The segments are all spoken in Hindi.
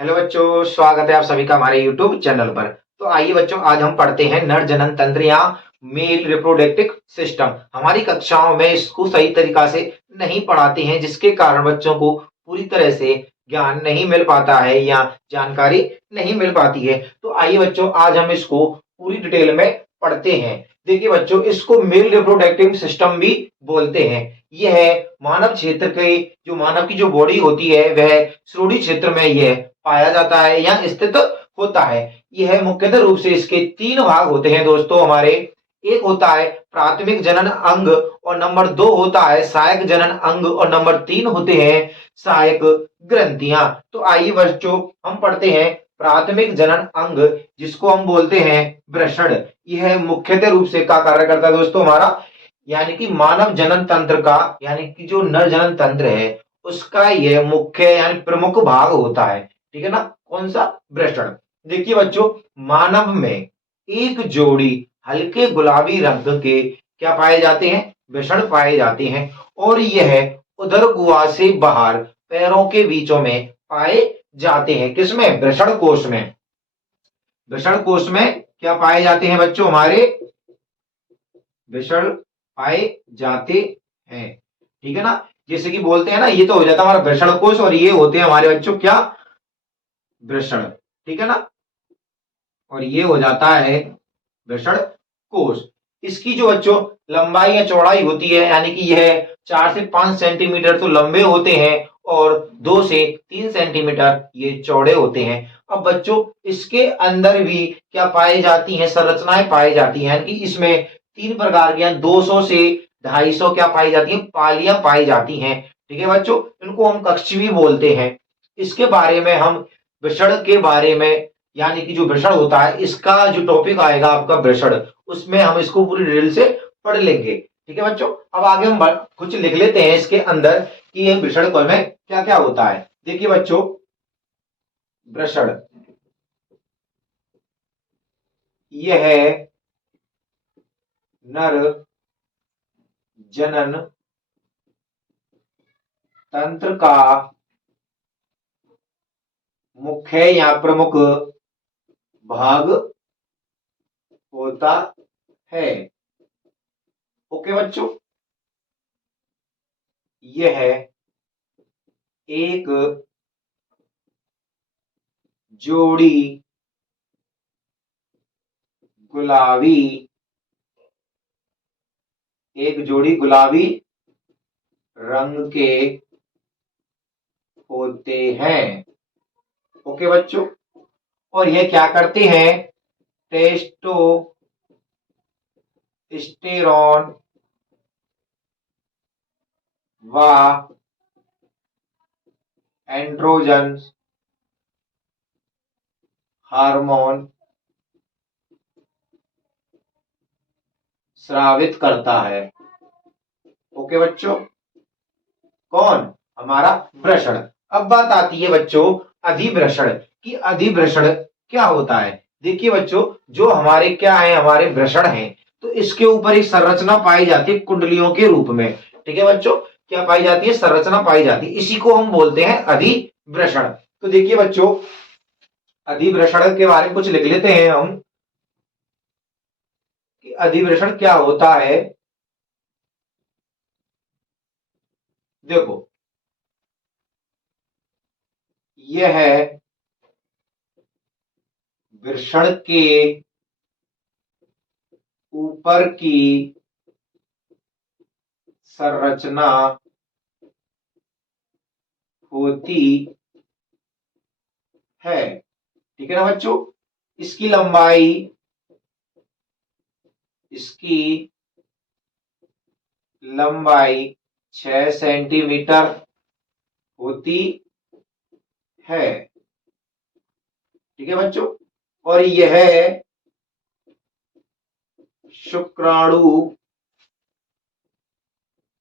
हेलो बच्चों, स्वागत है आप सभी का हमारे यूट्यूब चैनल पर। तो आइए बच्चों, आज हम पढ़ते हैं नर जनन तंत्र या मेल रिप्रोडक्टिव सिस्टम। हमारी कक्षाओं में इसको सही तरीका से नहीं पढ़ाते हैं, जिसके कारण बच्चों को पूरी तरह से ज्ञान नहीं मिल पाता है या जानकारी नहीं मिल पाती है। तो आइए बच्चों, आज हम इसको पूरी डिटेल में पढ़ते हैं। देखिए बच्चों, इसको मेल रिप्रोडक्टिव सिस्टम भी बोलते हैं। यह मानव क्षेत्र के जो मानव की जो बॉडी होती है, वह सुरक्षित क्षेत्र में यह पाया जाता है या स्थित होता है। यह मुख्यतः रूप से इसके तीन भाग होते हैं दोस्तों हमारे। एक होता है प्राथमिक जनन अंग, और नंबर दो होता है सहायक जनन अंग, और नंबर तीन होते हैं सहायक ग्रंथियां। तो आइए बच्चों, हम पढ़ते हैं प्राथमिक जनन अंग, जिसको हम बोलते हैं वृषण। यह मुख्यतः रूप से क्या कार्य करता है दोस्तों हमारा, यानी कि मानव जनन तंत्र का, यानी कि जो नर जनन तंत्र है उसका यह मुख्य यानी प्रमुख भाग होता है। ठीक है ना, कौन सा, वृषण। देखिए बच्चों, मानव में एक जोड़ी हल्के गुलाबी रंग के क्या पाए जाते हैं, वृषण पाए जाते हैं, और यह उदर गुहा से बाहर पैरों के बीचों में पाए जाते हैं। किसमें, वृषण कोश में। वृषण कोश में क्या पाए जाते हैं बच्चों हमारे, वृषण पाए जाते हैं। ठीक है ना, जैसे कि बोलते हैं ना, ये तो हो जाता है हमारा वृषण कोश, और ये होते हैं हमारे बच्चों क्या, वृषण। ठीक है ना, और ये हो जाता है वृषण कोश। इसकी जो बच्चों लंबाई या चौड़ाई होती है, यानी कि यह 4 से 5 सेंटीमीटर तो लंबे होते हैं, और 2 से 3 सेंटीमीटर ये चौड़े होते हैं। अब बच्चों, इसके अंदर भी क्या पाई जाती हैं, संरचनाएं पाई जाती हैं, यानी कि इसमें 3 प्रकार की 200 से 250 क्या पाई जाती है, पालियां पाई जाती हैं। ठीक है बच्चों, इनको हम कक्ष भी बोलते हैं। इसके बारे में हम वृषण के बारे में, यानी कि जो वृषण होता है, इसका जो टॉपिक आएगा आपका वृषण, उसमें हम इसको पूरी डिटेल से पढ़ लेंगे। ठीक है बच्चों, अब आगे हम कुछ लिख लेते हैं इसके अंदर कि ये वृषण कोश में क्या क्या होता है। देखिए बच्चों, वृषण यह नर जनन तंत्र का मुख्य या प्रमुख भाग होता है। ओके बच्चों, यह एक जोड़ी गुलाबी रंग के होते हैं। ओके बच्चों, और यह क्या करते हैं, टेस्टोस्टेरोन व एंड्रोजन हार्मोन स्रावित करता है। ओके बच्चों, कौन, हमारा वृषण। अब बात आती है बच्चों अधिवृषण की। अधिवृषण क्या होता है। देखिए बच्चों, जो हमारे क्या है, हमारे वृषण हैं, तो इसके ऊपर एक संरचना पाई जाती है कुंडलियों के रूप में। ठीक है बच्चों, क्या पाई जाती है, संरचना पाई जाती है, इसी को हम बोलते हैं अधिवृषण। तो देखिए बच्चों, अधिवृषण के बारे में कुछ लिख लेते हैं हम कि अधिवृषण क्या होता है। देखो, यह वृषण के ऊपर की संरचना होती है। ठीक है ना बच्चों, इसकी लंबाई 6 सेंटीमीटर होती है। ठीक है बच्चों, और यह शुक्राणु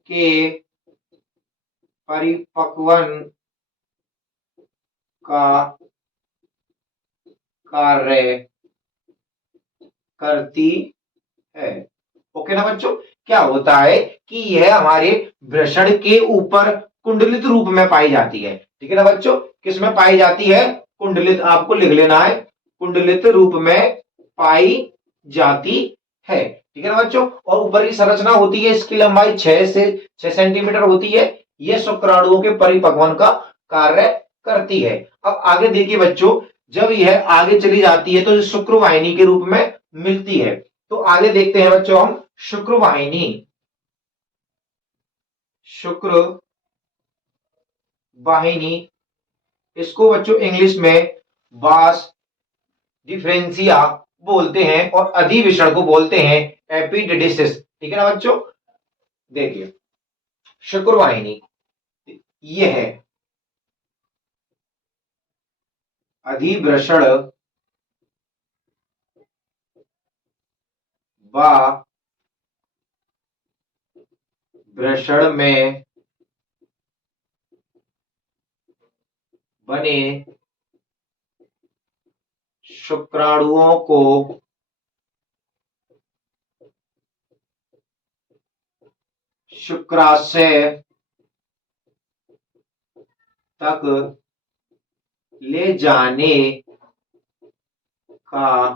के परिपक्वन का कार्य करती है। ओके ना बच्चों, क्या होता है कि यह हमारे वृषण के ऊपर कुंडलित रूप में पाई जाती है। ठीक है ना बच्चों, किस में पाई जाती है, कुंडलित आपको लिख लेना है, कुंडलित रूप में पाई जाती है। ठीक है ना बच्चों। और ऊपर की संरचना होती है, इसकी लंबाई 6 से 6 सेंटीमीटर होती है। यह शुक्राणुओं के परिपक्वन का कार्य करती है। अब आगे देखिए बच्चों, जब यह आगे चली जाती है तो शुक्रवाहिनी के रूप में मिलती है। तो आगे देखते हैं बच्चों हम शुक्रवाहिनी। शुक्र वाहिनी, इसको बच्चों इंग्लिश में वास डिफरेंशिया बोलते हैं और अधिविषण को बोलते हैं एपिडिडिसिस। ठीक है ना बच्चों। देखिए शुक्रवाहिनी यह है अधिवृषण व वृषण में बने शुक्राणुओं को शुक्राशय तक ले जाने का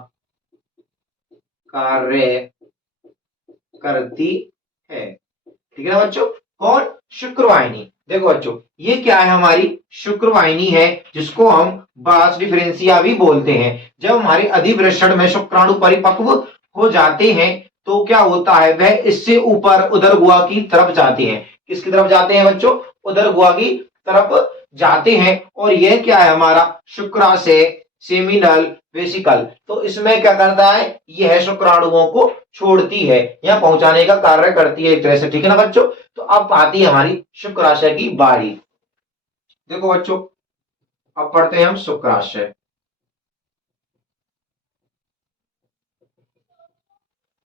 कार्य करती है। ठीक है ना बच्चों। कौन? शुक्रवाहिनी। देखो बच्चों ये क्या है, हमारी शुक्रवाहिनी है, जिसको हम बास डिफरेंशिया भी बोलते हैं। जब हमारे अधिवृषण में शुक्राणु परिपक्व हो जाते हैं तो क्या होता है, वह इससे ऊपर उदर गुहा की तरफ जाते हैं। किसकी तरफ जाते हैं बच्चों? उदर गुहा की तरफ जाते हैं। और यह क्या है, हमारा शुक्राशय सेमिनल वेसिकल, तो इसमें क्या करता है, यह शुक्राणुओं को छोड़ती है या पहुंचाने का कार्य करती है एक तरह से। ठीक है ना बच्चों। तो अब आती है हमारी शुक्राशय की बारी। देखो बच्चों अब पढ़ते हैं हम शुक्राशय।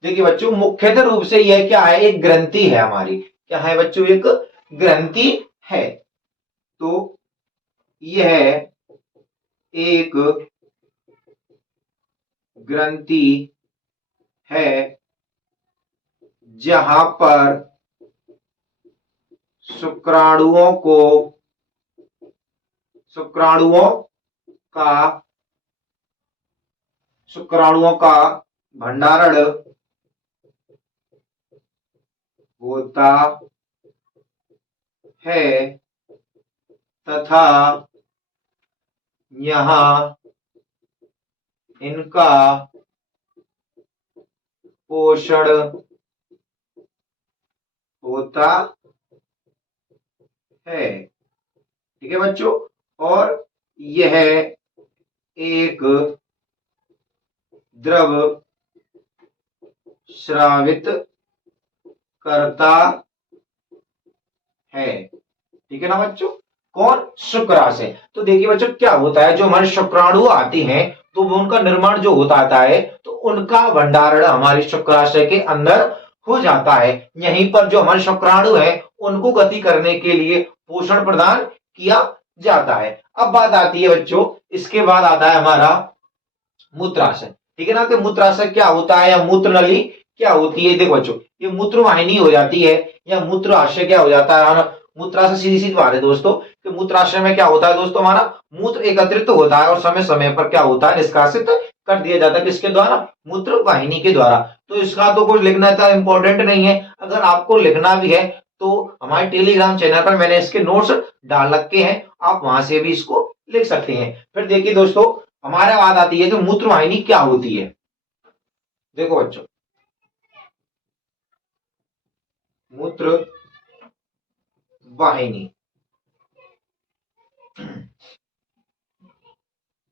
देखिए बच्चों मुख्यतः रूप से यह क्या है, एक ग्रंथि है हमारी। क्या है बच्चों? एक ग्रंथि है। तो यह एक ग्रंथि है जहां पर शुक्राणुओं का भंडारण होता है तथा यहाँ इनका पोषण होता है। ठीक है बच्चों। और यह एक द्रव स्रावित करता है। ठीक है ना बच्चों। कौन? शुक्राशय। तो देखिए बच्चों क्या होता है, जो हमारे शुक्राणु आते हैं तो वो उनका निर्माण जो होता आता है तो उनका भंडारण हमारी शुक्राशय के अंदर हो जाता है। यहीं पर जो हमारे शुक्राणु हैं उनको गति करने के लिए पोषण प्रदान किया जाता है। अब बात आती है बच्चों, इसके बाद आता है हमारा मूत्राशय। ठीक है ना। तो मूत्राशय क्या होता है या मूत्र नली क्या होती है? देखो बच्चों ये मूत्र वाहिनी हो जाती है या मूत्राशय क्या हो जाता है। मूत्राशय सीधी सी बात है दोस्तों कि मूत्राशय में क्या होता है दोस्तों, हमारा मूत्र एकत्रित होता है और समय समय पर क्या होता है, निष्कासित कर दिया जाता है। किसके द्वारा? मूत्र वाहिनी के द्वारा। तो इसका तो कुछ लिखना था इंपॉर्टेंट नहीं है। अगर आपको लिखना भी है तो हमारे टेलीग्राम चैनल पर मैंने इसके नोट्स डाल रखे हैं, आप वहां से भी इसको लिख सकते हैं। फिर देखिए दोस्तों हमारे बात आती है कि मूत्र वाहिनी क्या होती है। देखो बच्चों मूत्र वाहिनी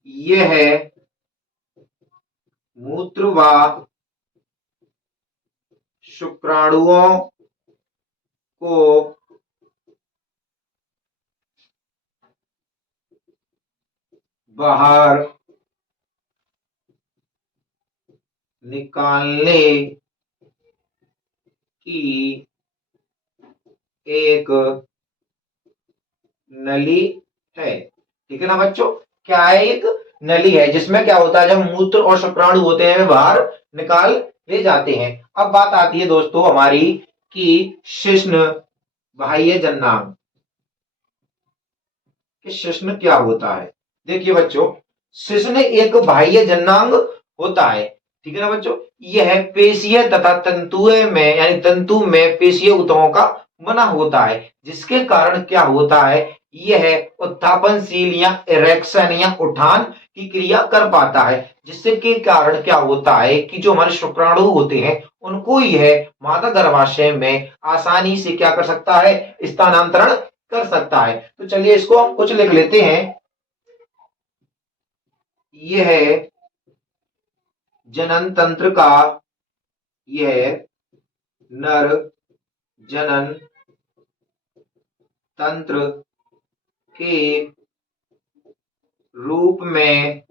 यह है मूत्र व शुक्राणुओं को बाहर निकालने की एक नली है। ठीक है ना बच्चों। क्या है? एक नली है जिसमें क्या होता है, जब मूत्र और शुक्राणु होते हैं वे बाहर निकाल ले जाते हैं। अब बात आती है दोस्तों हमारी कि शिश्न बाह्य जननांग। कि शिश्न क्या होता है? देखिए बच्चों, शिशु में एक बाह्य जननांग होता है, ठीक है ना बच्चों। यह पेशीय तथा तंतुए में यानी तंतु में पेशीय ऊतकों का बना होता है, जिसके कारण क्या होता है, यह उत्थापनशील या इरेक्शन या उठान की क्रिया कर पाता है, जिससे के कारण क्या होता है कि जो हमारे शुक्राणु होते हैं उनको यह मादा गर्भाशय में आसानी से क्या कर सकता है, स्थानांतरण कर सकता है। तो चलिए इसको हम कुछ लिख लेते हैं। यह जनन तंत्र का, यह नर जनन तंत्र के रूप में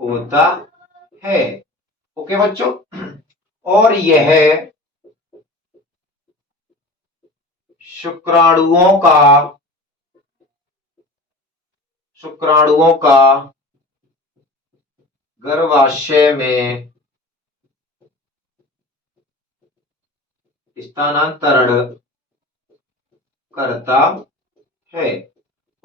होता है। ओके बच्चों, और यह शुक्राणुओं का गर्भाशय में स्थानांतरण करता है।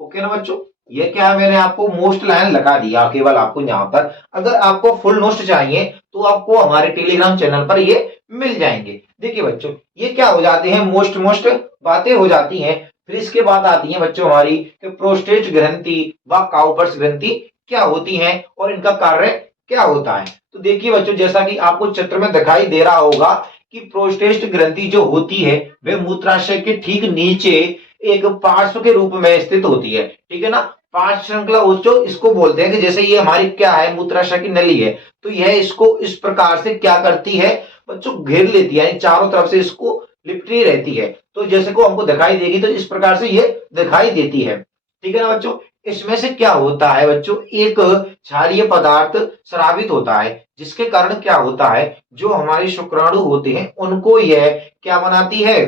ओके ना बच्चों, ये क्या है, मैंने आपको मोस्ट लाइन लगा दिया केवल आपको यहाँ पर। अगर आपको फुल नोट्स चाहिए तो आपको हमारे टेलीग्राम चैनल पर ये मिल जाएंगे। देखिए बच्चों, ये क्या हो जाते हैं, मोस्ट बातें हो जाती हैं। फिर इसके बाद आती है बच्चों हमारी कि प्रोस्टेट ग्रंथि व काउपर्स ग्रंथि क्या होती हैं और इनका कार्य क्या होता है। तो देखिए बच्चों, जैसा कि आपको चित्र में दिखाई दे रहा होगा कि प्रोस्टेट ग्रंथि जो होती है वह मूत्राशय के ठीक नीचे एक पार्श्व के रूप में स्थित होती है, ठीक है ना। पार्श्व श्रृंखला जो इसको बोलते हैं कि जैसे ये हमारी क्या है, मूत्राशय की नली है, तो यह इसको इस प्रकार से क्या करती है बच्चों, घेर लेती है, यानी चारों तरफ से इसको लिपटी रहती है। तो जैसे को हमको दिखाई देगी तो इस प्रकार से ये दिखाई देती है, ठीक है ना बच्चों। इसमें से क्या होता है बच्चों, एक क्षारीय पदार्थ स्रावित होता है, जिसके कारण क्या होता है, जो हमारे शुक्राणु होते हैं उनको यह क्या बनाती है,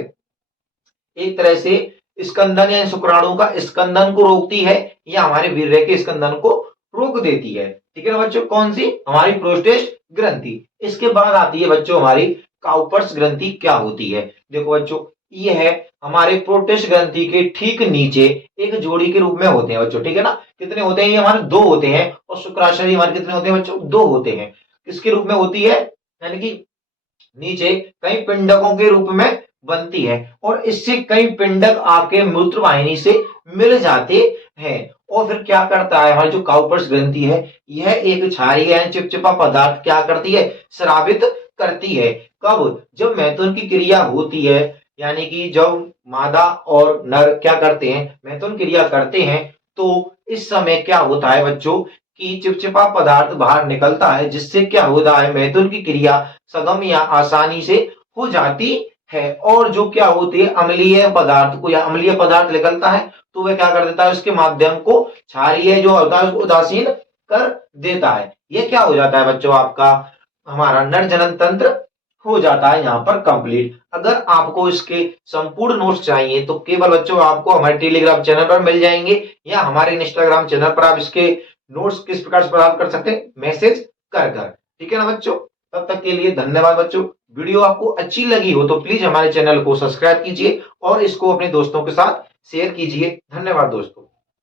एक तरह से स्कंदन या शुक्राणु का स्कंदन को रोकती है या हमारे वीर्य के स्कंदन को रोक देती है, ठीक है ना बच्चों। कौन सी, हमारी प्रोस्टेट ग्रंथि। इसके बाद आती है बच्चों हमारी काउपर्स ग्रंथि क्या होती है। देखो बच्चों, ये है हमारे प्रोस्टेट ग्रंथि के ठीक नीचे एक जोड़ी के रूप में होते हैं बच्चों, ठीक है ना। कितने होते हैं, ये हमारे दो होते हैं, और शुक्राशय हमारे कितने होते हैं बच्चों, दो होते हैं। किसके रूप में होती है, यानी कि नीचे कई पिंडकों के रूप में बनती है, और इससे कई पिंडक आके मूत्र वाहिनी से मिल जाते हैं। और फिर क्या करता है, हमारी जो काउपर्स ग्रंथि है यह एक क्षारीय चिपचिपा पदार्थ क्या करती है, स्रावित करती है। कब, जब मैथुन की क्रिया होती है, यानी कि जब मादा और नर क्या करते हैं, मैथुन क्रिया करते हैं, तो इस समय क्या होता है बच्चों कि चिपचिपा पदार्थ बाहर निकलता है, जिससे क्या होता है, मैथुन की क्रिया सघन या आसानी से हो जाती है। और जो क्या होती है, अम्लीय पदार्थ को या अम्लीय पदार्थ निकलता है तो वह क्या कर देता है, उसके माध्यम को क्षारीय जो होता है उसको उदासीन कर देता है। यह क्या हो जाता है बच्चों, आपका हमारा नर जनन तंत्र हो जाता है यहाँ पर कंप्लीट। अगर आपको इसके संपूर्ण नोट्स चाहिए तो केवल बच्चों आपको हमारे टेलीग्राम चैनल पर मिल जाएंगे, या हमारे इंस्टाग्राम चैनल पर आप इसके नोट्स किस प्रकार से प्राप्त कर सकते हैं, मैसेज कर कर, ठीक है ना बच्चों। तब तक के लिए धन्यवाद बच्चों। वीडियो आपको अच्छी लगी हो तो प्लीज हमारे चैनल को सब्सक्राइब कीजिए और इसको अपने दोस्तों के साथ शेयर कीजिए। धन्यवाद दोस्तों।